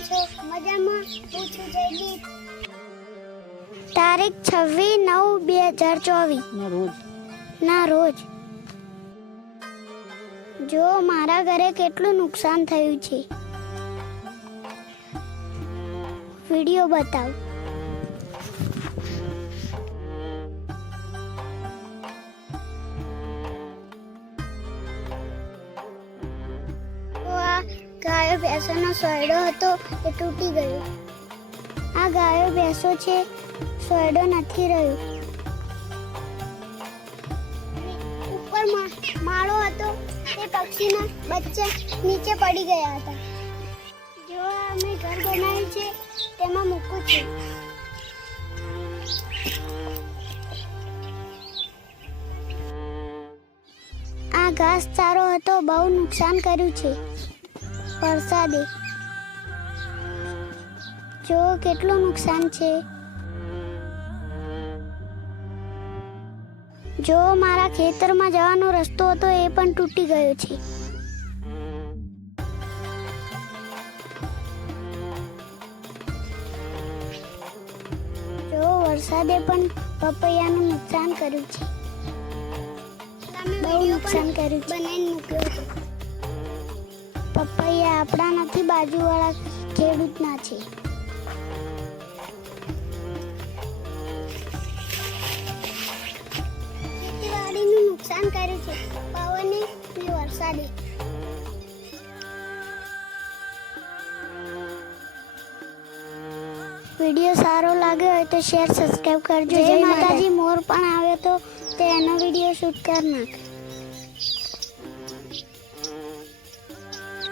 છો? મજામાં? હું છું જયદીપ. તારીખ છવ્વીસ નવ બે હજાર ચોવીસ. ના રોજ. ના રોજ. જો મારા ઘરે કેટલું નુકસાન થયું છે. વીડિયો બતાવ. ગાયો ભેંસોનો સોયડો હતો એ તૂટી ગયો. આ ગાયો ભેંસો છે, સોયડો નથી રહ્યો. ઉપર માળો હતો તે પક્ષીના બચ્ચા નીચે પડી ગયા હતા. જો અમે ઘર બનાવ્યું છે, તેમાં મૂકું છું. આ ઘાસ ચારો હતો, બહુ નુકસાન કર્યું છે. વરસાદે. જો કેટલું નુકસાન છે. જો મારા ખેતરમાં જવાનો રસ્તો હતો એ પણ તૂટી ગયો છે. જો વરસાદે પણ પપૈયાનું નુકસાન કર્યું છે. બહુ નુકસાન કર્યું છે. બનાવીને મૂક્યો આપણા નથી બાજુવાળા ખેડૂતના છે. ખેતીવાડીનું નુકસાન કરે છે પવને વરસાદે. વીડિયો સારો લાગ્યો હોય તો શેર સબસ્ક્રાઈબ કરજો. જય માતાજી મોર પણ આવ્યો તો તેનો વીડિયો શૂટ કરી નાખ.